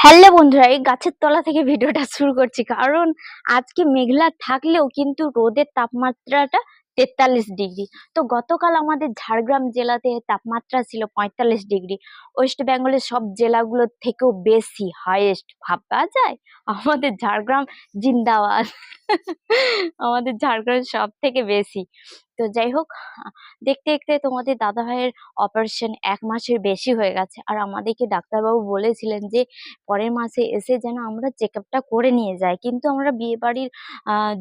Hello বন্ধুরা, এই গাছের তলা থেকে ভিডিওটা শুরু করছি। কারণ আজকে মেঘলা থাকলেও কিন্তু রোদের তাপমাত্রাটা তেতাল্লিশ ডিগ্রি তো গতকাল আমাদের ঝাড়গ্রাম জেলাতে তাপমাত্রা ছিল পঁয়তাল্লিশ ডিগ্রি ওয়েস্ট বেঙ্গলের সব জেলাগুলোর থেকেও বেশি হাইয়েস্ট ভাবা যায়? আমাদের ঝাড়গ্রাম জিন্দাবাদ। আমাদের ঝাড়গ্রাম সব থেকে বেশি। তো যাই হোক, দেখতে দেখতে তোমাদের দাদা ভাইয়ের অপারেশন এক মাসের বেশি হয়ে গেছে। আর আমাদেরকে ডাক্তারবাবু বলেছিলেন যে, পরের মাসে এসে যেন আমরা চেক করে নিয়ে যাই। কিন্তু আমরা বিয়ে বাড়ির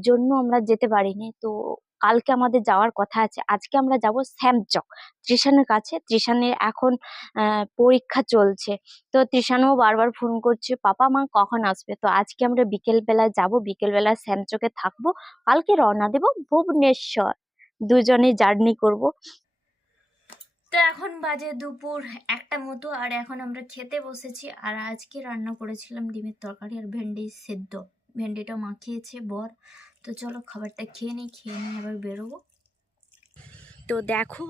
জন্য আমরা যেতে পারিনি। তো কালকে আমাদের যাওয়ার কথা আছে। আজকে আমরা যাব শ্যামচক ত্রিশানের কাছে। ত্রিশানের এখন পরীক্ষা চলছে। তো ত্রিশানও বারবার ফোন করছে, পাপা, মা কখন আসবে? তো আজকে আমরা বিকেল বেলায় যাব। বিকেল বেলা শ্যামচকে থাকব। কালকে রওনা দেব ভুবনেশ্বর। দুজনে জার্নি করব। তো এখন বাজে দুপুর একটা মতো আর এখন আমরা খেতে বসেছি। আর আজকে রান্না করেছিলাম ডিমের তরকারি আর ভেন্ডি সেদ্ধ। ভেন্ডিটা মাখিয়েছে বর। তো চলো খাবারটা খেয়ে নিই, খেয়ে নিয়ে আবার বেরোবো। তো দেখো,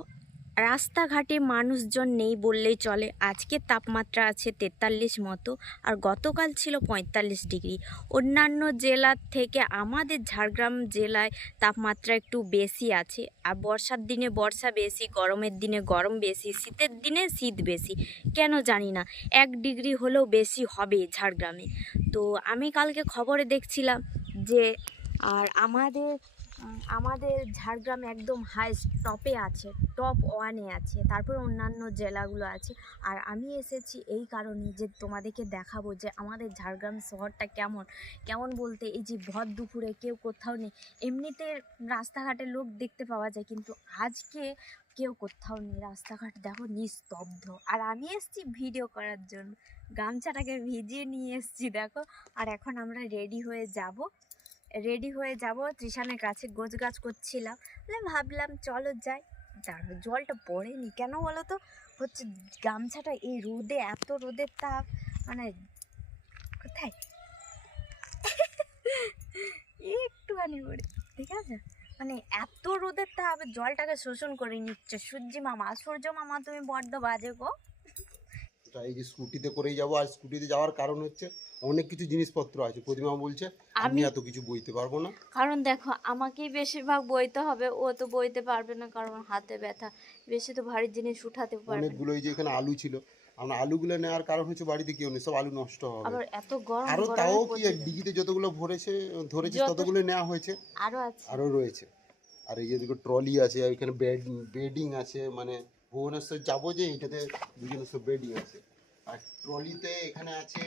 রাস্তাঘাটে মানুষজন নেই বললেই চলে। আজকে তাপমাত্রা আছে তেতাল্লিশ মতো আর গতকাল ছিল পঁয়তাল্লিশ ডিগ্রি। অন্যান্য জেলার থেকে আমাদের ঝাড়গ্রাম জেলায় তাপমাত্রা একটু বেশি আছে। আর বর্ষার দিনে বর্ষা বেশি, গরমের দিনে গরম বেশি, শীতের দিনে শীত বেশি। কেন জানি না, এক ডিগ্রি হলেও বেশি হবে ঝাড়গ্রামে। তো আমি কালকে খবরে দেখছিলাম যে আর আমাদের আমাদের ঝাড়গ্রাম একদম হাইস্ট টপে আছে টপ ওয়ানে আছে, তারপর অন্যান্য জেলাগুলো আছে। আর আমি এসেছি এই কারণে যে তোমাদেরকে দেখাবো যে আমাদের ঝাড়গ্রাম শহরটা কেমন। কেমন বলতে এই যে ভর দুপুরে কেউ কোথাও নেই। এমনিতে রাস্তাঘাটে লোক দেখতে পাওয়া যায়, কিন্তু আজকে কেউ কোথাও নেই। রাস্তাঘাট দেখো নিস্তব্ধ। আর আমি এসেছি ভিডিও করার জন্য। গামছাটাকে ভিজিয়ে নিয়ে এসেছি, দেখো। আর এখন আমরা রেডি হয়ে যাব। রেডি হয়ে যাব। ত্রিশানের কাছে গোছ গাছ করছিলাম ভাবলাম, চলো যাই। দাঁড়ো জলটা পড়েনি। কেন বলো তো হচ্ছে গামছাটা এই রোদে, এত রোদের তাপ মানে কোথায়? একটুখানি পড়ে, ঠিক আছে? মানে এত রোদের তাপ, জলটাকে শোষণ করে নিচ্ছে। সূর্যি মামা, সূর্য মামা, তুমি বড্ড বাজে গো। স্কুটিতে করেই যাব। আর স্কুটিতে যাওয়ার কারণ হচ্ছে অনেক কিছু জিনিসপত্র আছে। প্রতিমা বলছে আমি এত কিছু বইতে পারব না। কারণ দেখো আমাকেই বেশিরভাগ বইতে হবে ও তো বইতে পারবে না কারণ হাতে ব্যথা। বেশি তো ভারী জিনিস উঠাতে পারবে অনেকগুলো এই যে এখানে আলু ছিল আমরা আলুগুলো নেওয়ার কারণ হচ্ছে বাড়িতে কেউ নেই সব আলু নষ্ট হবে। আবার এত গরম আরও তাও কি ডিগিতে যতগুলো ভরেছে ধরেছে ততগুলো নেওয়া হয়েছে। আরও আছে। আরও রয়েছে। আর এই যে দেখো ট্রলি আছে এখানে বেড বেডিং আছে মানে ভুবনেশ্বর যাব যে এটাতে দুজনের সব বেডিং আছে। আর ট্রলিতে এখানে আছে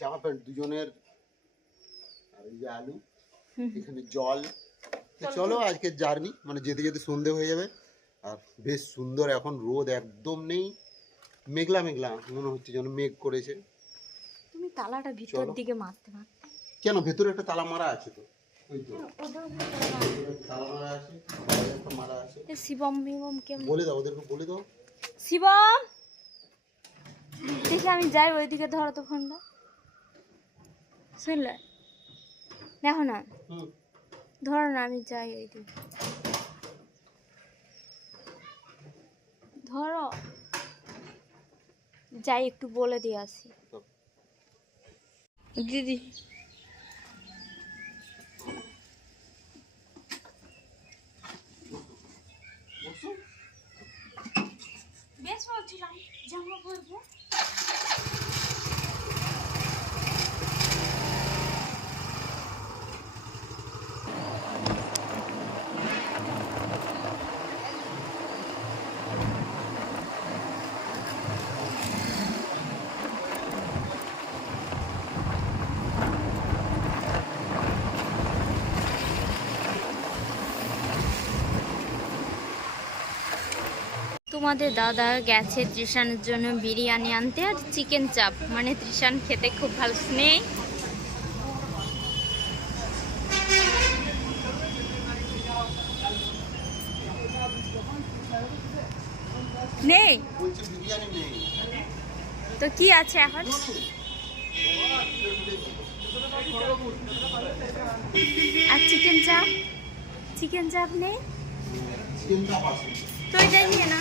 জামা প্যান্ট দুজনের আর এই যে আলু এখানে জল। তো চলো আজকে জার্নি মানে যেতে যেতে সন্ধে হয়ে যাবে। আর বেশ সুন্দর এখন রোদ একদম নেই। মেঘলা মেঘলা মনে হচ্ছে যেন মেঘ করেছে। তুমি তালাটা ভিতর দিকে মারতে মারতে। কেন? ভেতরে একটা তালা মারা আছে তো। শিবম বিবম কেমন? বলে দাও ওদেরকে বলে দাও। শিবম! দেখি আমি যাই ওইদিকে ধরো তো ফোনটা। শুনলে? দেখো না। ধরো না আমি যাই ওইদিকে ধরো। যাই একটু বলে দিয়ে আসি। দিদি। বেশ বলছিলাম জামা পরবো। তোমাদের দাদা গেছে ত্রিশানের জন্য বিরিয়ানি আনতে আর চিকেন চাপ। মানে ত্রিশান খেতে খুব ভালো। স্নেহ। নেই? তো কি আছে এখন? আর চিকেন চাপ? চিকেন চাপ নেই? তো এটাই নিয়ে না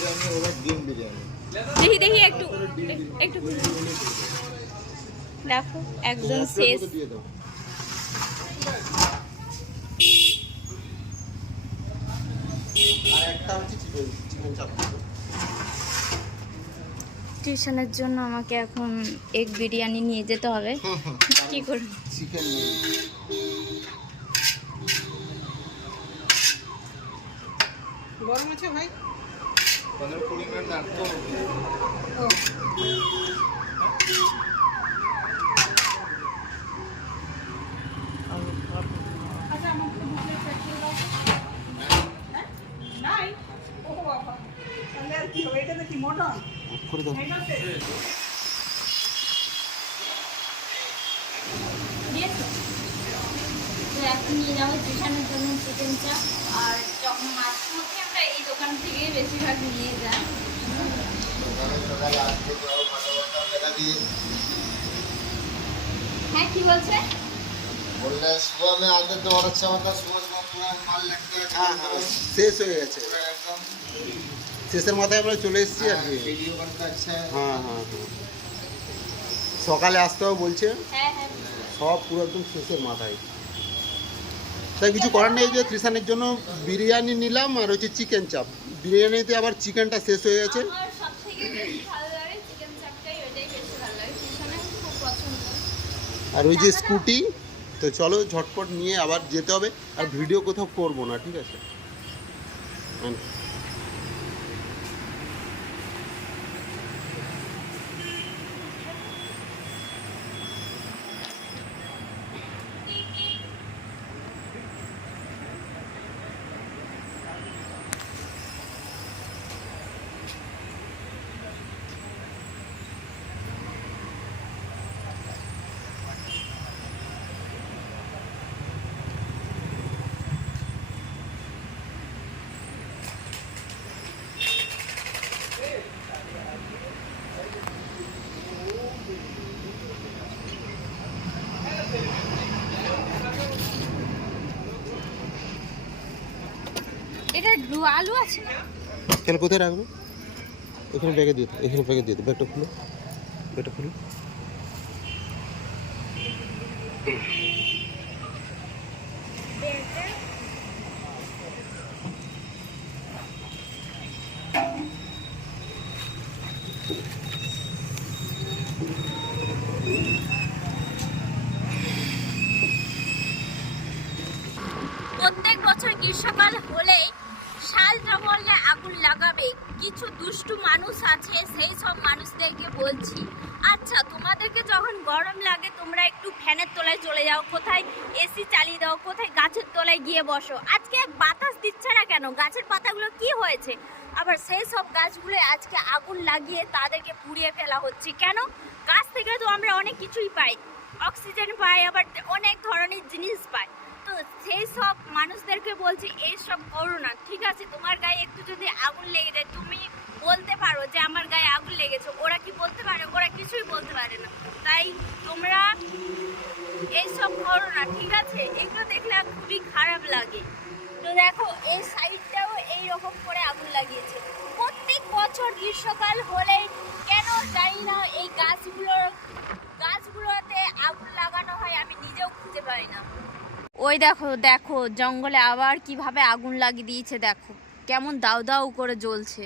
বিরিয়ানি ওরা ডিম বিরিয়ানি। দেখি দেখি একটু একটু দেখো। একদম শেষ। দিয়ে দাও। আর একটা হচ্ছে চিকেন চিকেন চাপ টিউশনের জন্য আমাকে এখন এগ বিরিয়ানি নিয়ে যেতে হবে। কি করব? চিকেন গরম আছে ভাই? পনেরো কুড়ি মিনিট নাড়তে হবে করে দাও এখন নিয়ে যাব টিউশনের জন্য চিকেন চাপ আর যখন মাছ মধ্যে আমরা এই দোকান থেকে হ্যাঁ কি বলছে? বললে হ্যাঁ, হ্যাঁ শেষ হয়ে গেছে। শেষের মাথায় আমরা চলে এসেছি আর কি। হ্যাঁ হ্যাঁ, হ্যাঁ, হ্যাঁ সকালে আসতে হবে বলছে সব পুরো একদম শেষের মাথায়। তাই কিছু করার নেই যে ত্রিশানের জন্য বিরিয়ানি নিলাম আর হচ্ছে চিকেন চাপ বিরিয়ানিতে আবার চিকেনটা শেষ হয়ে গেছে। আর ওই যে স্কুটি তো চলো ঝটপট নিয়ে আবার যেতে হবে। আর ভিডিও কোথাও করব না ঠিক আছে? আলু আছে না? এখানে কোথায় রাখব? এখানে ব্যাগে দিয়ে এখানে ব্যাগে দিয়ে ব্যাগটা খুলো ব্যাগটা খুলো। প্রত্যেক বছর গ্রীষ্মকাল হলেই শাল জঙ্গলে আগুন লাগাবে। কিছু দুষ্টু মানুষ আছে, সেই সব মানুষদেরকে বলছি আচ্ছা তোমাদেরকে যখন গরম লাগে, তোমরা একটু ফ্যানের তলায় চলে যাও। কোথায় এসি চালিয়ে দাও, কোথায় গাছের তলায় গিয়ে বসো। আজকে বাতাস দিচ্ছে না কেন? গাছের পাতাগুলো কি হয়েছে? আবার সেই সব গাছগুলো আজকে আগুন লাগিয়ে তাদেরকে পুড়িয়ে ফেলা হচ্ছে। কেন? গাছ থেকে তো আমরা অনেক কিছুই পাই। অক্সিজেন পাই, আবার অনেক ধরনের জিনিস পাই। সেই সব মানুষদেরকে বলছি এইসব করো না। ঠিক আছে, তোমার গায়ে একটু যদি আগুন লেগে যায়, তুমি বলতে পারো যে আমার গায়ে আগুন লেগেছে। ওরা কি বলতে পারে? ওরা কিছুই বলতে পারে না। তাই তোমরা এইসব করো না, ঠিক আছে? এগুলো দেখলে খুবই খারাপ লাগে। তো দেখো, এই রকম করে আগুন লাগিয়েছে প্রত্যেক বছর গ্রীষ্মকাল হলে কেন জানি না এই গাছগুলোর গাছগুলোতে আগুন লাগানো হয় আমি নিজেও খুঁজে পাই না ওই দেখো দেখো, জঙ্গলে আবার কীভাবে আগুন লাগিয়ে দিয়েছে দেখো। কেমন দাউ দাউ করে জ্বলছে।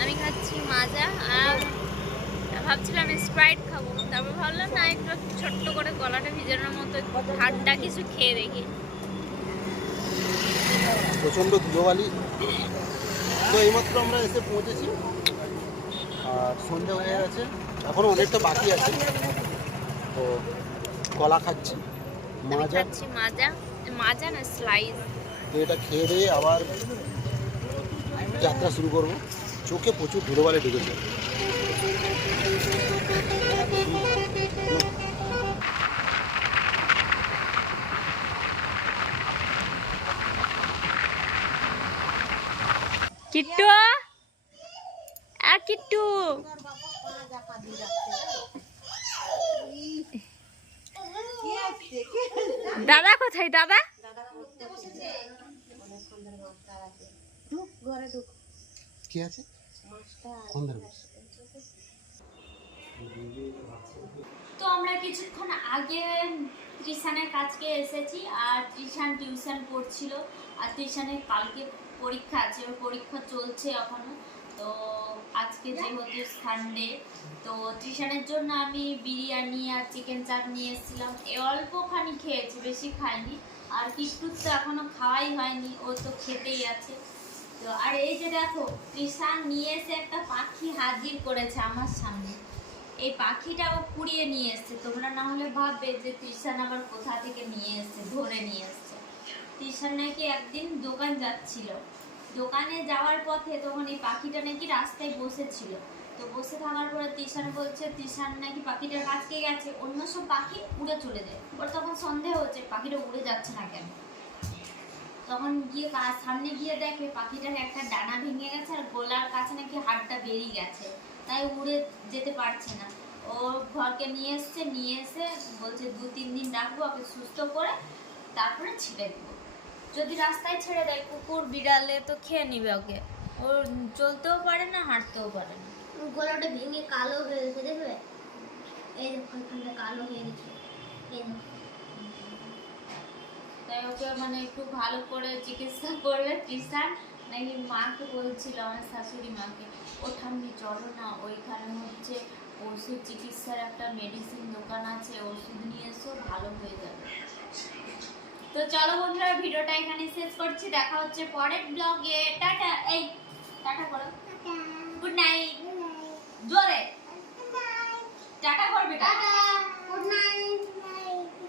আমি খাচ্ছি মাজা আর ভাবছিলাম স্প্রাইট খাব। তারপর ভাবলাম, না, একটু ছোট্ট করে গলাটা ভিজানোর মতো ঠান্ডা কিছু খেয়ে দেখি। প্রচণ্ড ধুলোবালি। তো এইমাত্র আমরা এসে পৌঁছেছি। আর সন্ধে হয়ে গেছে। এখনও অনেকটা বাকি আছে। তো কলা খাচ্ছি মাজা। খাচ্ছি মাজা। মাজা না স্লাইস। তো এটা খেয়ে দিয়ে আবার যাত্রা শুরু করব। চোখে প্রচুর ধুলোবালি ঢুকেছে। কিট্টু? কিট্টু দাদা কোথায় দাদা কি আছে? তো আমরা কিছুক্ষণ আগে ত্রিশানের কাছকে এসেছি আর ত্রিশান টিউশন পড়ছিল। আর ত্রিশানের কালকে পরীক্ষা আছে ওর পরীক্ষা চলছে এখনও। তো আজকে যেহেতু সানডে তো ত্রিশানের জন্য আমি বিরিয়ানি আর চিকেন চাপ নিয়ে এসেছিলাম। এ অল্পখানি খেয়েছি, বেশি খাইনি। আর কিটটুর তো এখনও খাওয়াই হয়নি, ও তো খেতেই আছে। তো আর এই যে দেখো ত্রিশান নিয়ে এসে একটা পাখি হাজির করেছে আমার সামনে। এই পাখিটা ও কুড়িয়ে নিয়ে এসছে। তোমরা না হলে ভাববে যে তৃষান আবার কোথা থেকে নিয়ে এসছে, ধরে নিয়ে এসছে। তৃষান নাকি একদিন দোকান যাচ্ছিল। দোকানে যাওয়ার পথে তখন এই পাখিটা নাকি রাস্তায় বসেছিল। তো বসে থাকার পরে তৃষান বলছে তৃষান নাকি পাখিটার কাছকে গেছে? অন্য সব পাখি উড়ে চলে যায়। ওর তখন সন্দেহ হচ্ছে পাখিটা উড়ে যাচ্ছে না কেন? তখন গিয়ে সামনে গিয়ে দেখে পাখিটার একটা ডানা ভেঙে গেছে আর গোলার কাছে নাকি হাড়টা বেরিয়ে গেছে। তাই উড়ে যেতে পারছে না। ও ঘরকে নিয়ে এসছে, নিয়ে এসে বলছে দু তিন দিন রাখব, ওকে সুস্থ করে তারপরে ছেড়ে দেবো। যদি রাস্তায় ছেড়ে দেয় কুকুর বিড়ালে তো খেয়ে নিবে ওকে। ওর চলতেও পারে না হাঁটতেও পারে না। গলাটা ভেঙে কালো হয়ে গেছে দেখবে? এই দেখো এখানটা কালো হয়ে গেছে। এই তাই ওকে মানে একটু ভালো করে চিকিৎসা করবে তৃষান নাকি মাকে বলছিল আমার শাশুড়ি মাকে ও ঠাম্মি চলো না ওইখানে হচ্ছে ওষুধ চিকিৎসার একটা মেডিসিন দোকান আছে ওষুধ নিয়ে এসো ভালো হয়ে যাবে। তো চলো বন্ধুরা ভিডিওটা এখানে শেষ করছি। দেখা হচ্ছে পরের ব্লগে টাটা। এই টাটা করো। গুড নাইট জোরে। টাটা করবে টাটা। Good night